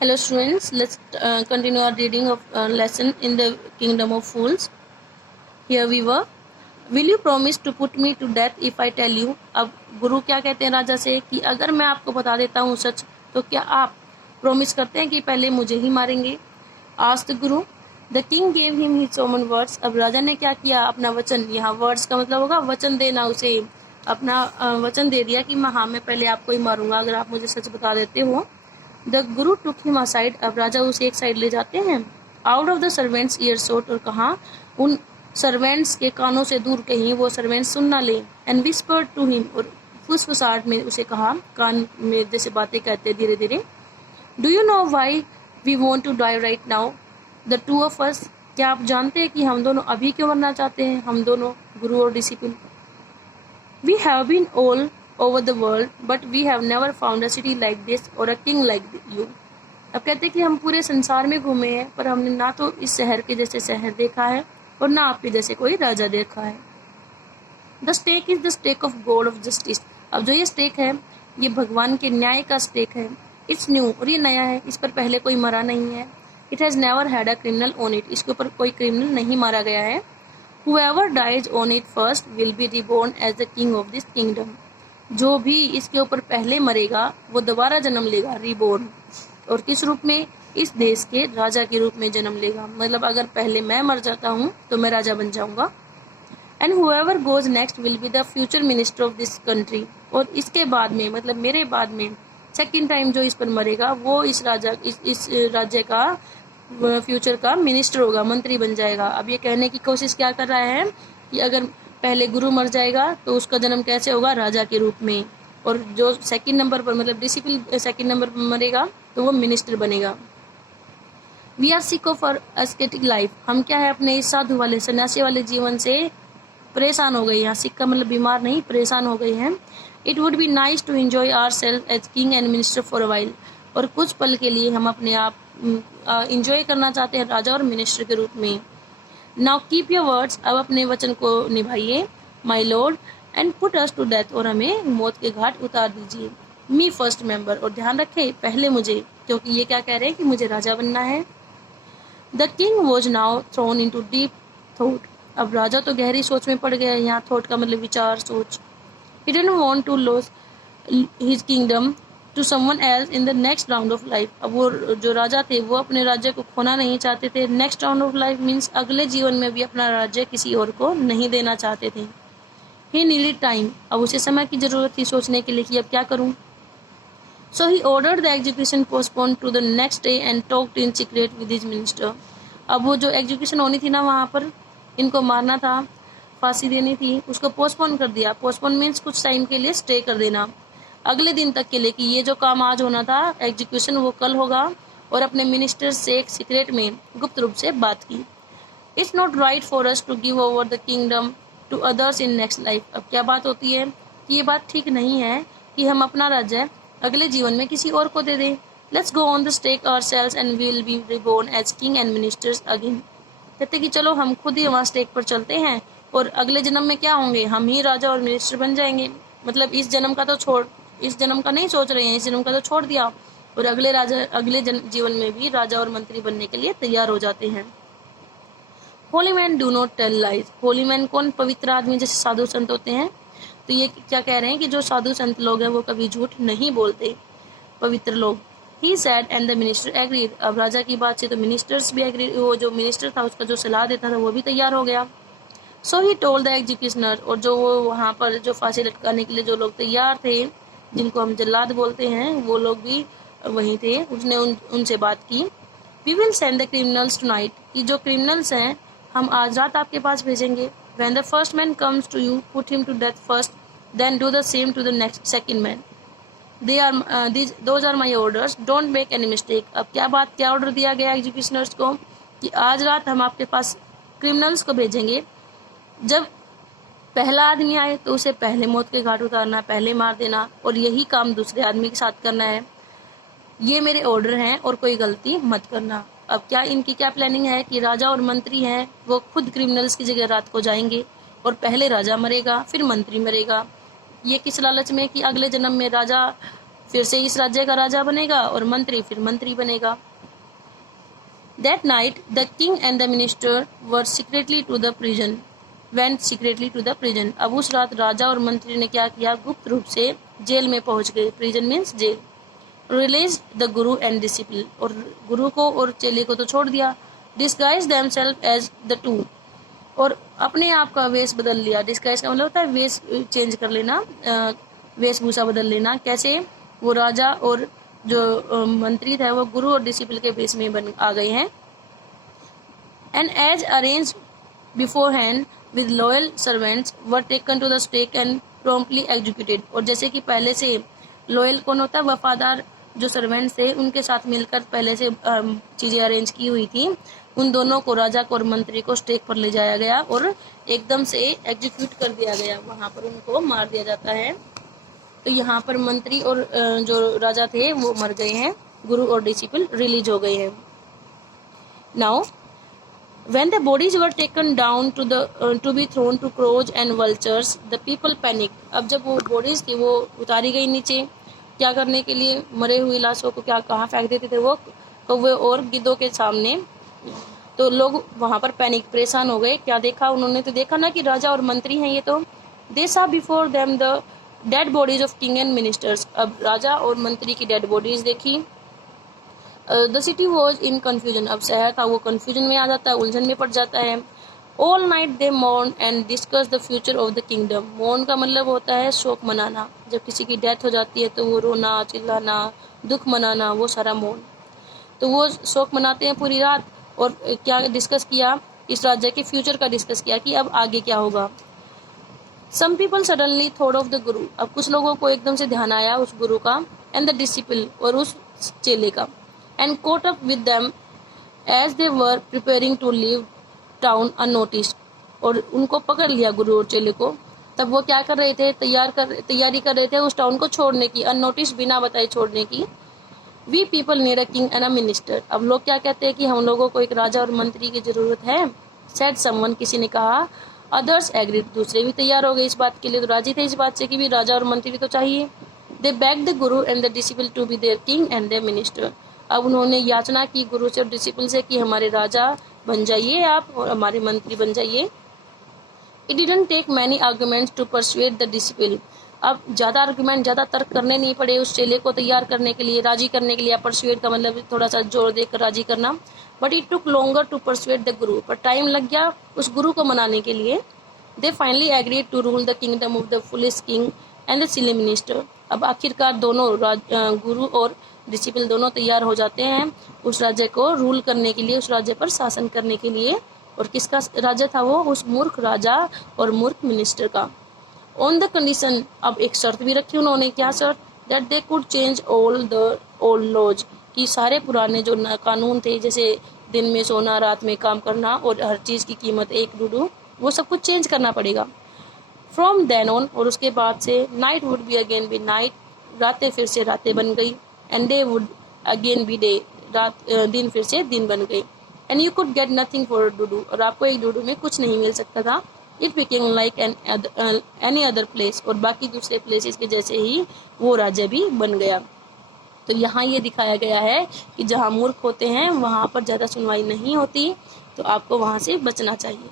Hello students, let's continue our reading of lesson in the kingdom of fools. Here we were. Will you promise to put me to death if I tell you? अब गुरु क्या कहते हैं राजा से कि अगर मैं आपको बता देता हूँ सच तो क्या आप प्रॉमिस करते हैं कि पहले मुझे ही मारेंगे? Asked the Guru. The king gave him his own words. अब राजा ने क्या किया? अपना वचन, यहाँ वर्ड्स का मतलब होगा वचन देना, उसे अपना वचन दे दिया कि मैं पहले आपको ही मारूंगा अगर आप मुझे सच बता देते हो. The Guru took him aside. अब राजा उसे एक साइड ले जाते हैं. Out of the servants year shot. और कहा उन सर्वेंट्स के कानों से दूर कहीं वो सर्वेंट्स सुन ना लें. And whispered to him. और फुसफुसाहट में उसे कहा, कान में जैसे बातें कहते धीरे धीरे. Do you know why we want to die right now the two of us. क्या आप जानते हैं कि हम दोनों अभी क्यों मरना चाहते हैं, हम दोनों, गुरु और disciple. We have been all over the world, but we have never found a city like this or a king like you. अब कहते हैं कि हम पूरे संसार में घूमे हैं पर हमने ना तो इस शहर के जैसे शहर देखा है और ना आपके जैसे कोई राजा देखा है. The stake is the stake of God of justice. अब जो ये स्टेक है ये भगवान के न्याय का स्टेक है. It's new. और ये नया है, इस पर पहले कोई मरा नहीं है. It has never had a criminal on it. इसके ऊपर कोई क्रिमिनल नहीं मारा गया है. Whoever dies on it first will be reborn as the king of this kingdom. जो भी इसके ऊपर पहले मरेगा वो दोबारा जन्म लेगा, रीबोर्न. और किस रूप में? इस देश के राजा के रूप में जन्म लेगा. मतलब अगर पहले मैं मर जाता हूँ तो मैं राजा बन जाऊंगा. And whoever goes next will be the future minister of this country. और इसके बाद में, मतलब मेरे बाद में सेकंड टाइम जो इस पर मरेगा वो इस राज्य का फ्यूचर का मिनिस्टर होगा, मंत्री बन जाएगा. अब ये कहने की कोशिश क्या कर रहा है कि अगर पहले गुरु मर जाएगा तो उसका जन्म कैसे होगा? राजा के रूप में. और जो सेकंड नंबर पर, मतलब डिसिपल सेकंड नंबर पर मरेगा तो वो मिनिस्टर बनेगा. We are sick of our ascetic life. हम क्या है, अपने इस साधु वाले सन्यासी वाले जीवन से परेशान हो गए. यहाँ सिक का मतलब बीमार नहीं, परेशान हो गए हैं. It would be nice to enjoy our self as king and minister for a while. और कुछ पल के लिए हम अपने आप इंजॉय करना चाहते हैं राजा और मिनिस्टर के रूप में. Now keep your words. अब अपने वचन को निभाइए, my lord, and put us to death. और हमें मौत के घाट उतार दीजिए. Me first member. और ध्यान रखे पहले मुझे, क्योंकि ये क्या कह रहे हैं कि मुझे राजा बनना है. The king was now thrown into deep thought. अब राजा तो गहरी सोच में पड़ गया. यहाँ थॉट का मतलब विचार, सोच. He didn't want to lose his kingdom to someone else in the next round of life. अब वो जो राजा थे वो अपने राज्य को खोना नहीं चाहते थे. Next round of life means अगले जीवन में भी अपना राज्य किसी और को नहीं देना चाहते थे. He needed time. अब उसे समय की जरूरत थी सोचने के लिए कि अब क्या करूं. So he ordered the execution postpone to the next day and talked in secret with his minister. अब वो जो एग्जीक्यूशन होनी थी ना, वहाँ पर इनको मारना था, फांसी देनी थी, उसको पोस्टपोन कर दिया. पोस्टपोन मीन्स कुछ टाइम के लिए स्टे कर देना, अगले दिन तक के लिए, कि ये जो काम आज होना था एग्जीक्यूशन वो कल होगा. और अपने मिनिस्टर से एक सीक्रेट में गुप्त रूप से बात की. It's not right for us to give over the kingdom to others in next life. अब क्या बात होती है कि ये बात ठीक नहीं है कि हम अपना राज्य अगले जीवन में किसी और को दे दें. Let's go on the stake ourselves and we will be reborn as king and ministers again. कहते कि चलो हम खुद ही वहाँ स्टेक पर चलते हैं और अगले जन्म में क्या होंगे, हम ही राजा और मिनिस्टर बन जाएंगे. मतलब इस जन्म का तो छोड़, इस जन्म का नहीं सोच रहे हैं, इस जन्म का तो छोड़ दिया और अगले जीवन में भी राजा और मंत्री बनने के लिए तैयार हो जाते हैं. Holy man do not tell lies. Holy man कौन? पवित्र आदमी, जैसे साधु संत होते हैं. तो ये क्या कह रहे हैं कि जो साधु संत लोग हैं वो कभी झूठ नहीं बोलते, पवित्र लोग. He said and the minister agreed. अब राजा की बात से तो मिनिस्टर्स भी एग्री, वो जो मिनिस्टर था उसका जो सलाह देता था वो भी तैयार हो गया. सो ही टोल्ड द एग्जीक्यूशनर. और जो वो वहाँ पर जो फांसी लटकाने के लिए जो लोग तैयार थे, जिनको हम जल्लाद बोलते हैं, वो लोग भी वहीं थे. उसने उनसे बात की. We will send the criminals tonight. कि जो क्रिमिनल्स हैं हम आज रात आपके पास भेजेंगे. When the first man comes to you put him to death first, then do the same to the next second man. Those are my orders, don't make any mistake. अब क्या ऑर्डर दिया गया एग्जीक्यूशनर्स को कि आज रात हम आपके पास क्रिमिनल्स को भेजेंगे. जब पहला आदमी आए तो उसे पहले मौत के घाट उतारना, पहले मार देना, और यही काम दूसरे आदमी के साथ करना है. ये मेरे ऑर्डर हैं और कोई गलती मत करना. अब क्या इनकी क्या प्लानिंग है कि राजा और मंत्री हैं वो खुद क्रिमिनल्स की जगह रात को जाएंगे और पहले राजा मरेगा फिर मंत्री मरेगा. ये किस लालच में कि अगले जन्म में राजा फिर से इस राज्य का राजा बनेगा और मंत्री फिर मंत्री बनेगा। That night, the king and the minister were secretly to the prison. Went secretly to the prison. अब उस रात राजा और मंत्री ने क्या किया, गुप्त रूप से जेल में पहुंच गए। Prison means jail. Released the guru and disciple, और गुरु को और चेले को तो छोड़ दिया। Disguised themselves as the two, और अपने आप का वेश बदल लिया। डिस्गाइज का मतलब होता है वेश चेंज कर लेना, वेशभूषा बदल लेना। कैसे, वो राजा और जो मंत्री था वो गुरु और डिसिपल के वेश में आ गए हैं। And as arrange beforehand with loyal servants were taken to the stake and promptly executed, और जैसे कि पहले से लॉयल कौन होता है, वफादार जो सर्वेंट्स थे उनके साथ मिलकर पहले से चीजें अरेंज की हुई थी, उन दोनों को, राजा को और मंत्री को, स्टेक पर ले जाया गया और एकदम से एग्जीक्यूट कर दिया गया, वहां पर उनको मार दिया जाता है। तो यहाँ पर मंत्री और जो राजा थे वो मर गए हैं, गुरु और डिसिपल रिलीज हो गए हैं। Now when the bodies were taken down to be thrown to crows and vultures, the people panicked. अब जब वो बॉडीज थी वो उतारी गई नीचे, क्या करने के लिए, मरे हुई लाशों को क्या कहाँ फेंक देते थे वो, कौवे और गिद्धों के सामने। तो लोग वहां पर पैनिक, परेशान हो गए। क्या देखा उन्होंने, तो देखा ना कि राजा और मंत्री हैं ये तो। दे saw before them the dead bodies of king and ministers, अब राजा और मंत्री की डेड बॉडीज देखी। The city was in confusion, अब शहर था वो कन्फ्यूजन में आ जाता है, उलझन में पड़ जाता है। All night they mourn and discuss the future of the kingdom. Mourn का मतलब होता है शोक मनाना, जब किसी की डेथ हो जाती है तो वो रोना, चिल्लाना, दुख मनाना, वो सारा मॉर्न। तो वो शोक मनाते हैं पूरी रात। और क्या डिस्कस किया, इस राज्य के फ्यूचर का डिस्कस किया कि अब आगे क्या होगा। Some people suddenly thought of the गुरु, अब कुछ लोगों को एकदम से ध्यान आया उस गुरु का, and the disciple, और उस चेले का, and caught up with them as they were preparing to leave town unnoticed, और उनको पकड़ लिया गुरु और चेले को। तब वो क्या कर रहे थे, तैयारी कर रहे थे उस टाउन को छोड़ने की, अननोटिस, बिना बताए छोड़ने की। We people need a king and a minister, अब लोग क्या कहते हैं कि हम लोगों को एक राजा और मंत्री की जरूरत है। Said someone, किसी ने कहा। अदर्स एग्रीड, दूसरे भी तैयार हो गए इस बात के लिए, तो राजी थे इस बात से कि भी राजा और मंत्री भी तो चाहिए। They beg the guru and the disciple to be their king and their minister, अब उन्होंने याचना की गुरु से और डिसिपल से कि हमारे राजा बन जाइए आप और हमारे मंत्री बन जाइए। It didn't take many arguments to persuade the disciple, अब ज्यादा आर्गुमेंट, ज्यादा तर्क करने नहीं पड़े उस चेले को तैयार करने के लिए, राजी करने के लिए। परसुएड का मतलब थोड़ा सा जोर देकर राजी करना। But it took longer to persuade the guru, पर टाइम लग गया उस गुरु को मनाने के लिए। They finally agreed to rule the kingdom of the foolish king and the silly minister, अब आखिरकार दोनों गुरु और डिसिपल दोनों तैयार हो जाते हैं उस राज्य को रूल करने के लिए, उस राज्य पर शासन करने के लिए। और किसका राज्य था वो, उस मूर्ख राजा और मूर्ख मिनिस्टर का। ऑन द कंडीशन, अब एक शर्त भी रखी उन्होंने, क्या शर्त, that they could change all the old laws, कि सारे पुराने जो कानून थे, जैसे दिन में सोना, रात में काम करना और हर चीज की कीमत 1 डूडू, वो सब कुछ चेंज करना पड़ेगा। फ्रॉम देन ऑन, और उसके बाद से, night would be again be night, रातें फिर से रातें बन गई। And day would again be day, दिन फिर से दिन बन गई। And you could get nothing for डूडू, और आपको 1 डूडू में कुछ नहीं मिल सकता था। It became like any other place, और बाकी दूसरे प्लेसेस के जैसे ही वो राज्य भी बन गया। तो यहाँ ये दिखाया गया है कि जहाँ मूर्ख होते हैं वहाँ पर ज़्यादा सुनवाई नहीं होती, तो आपको वहाँ से बचना चाहिए।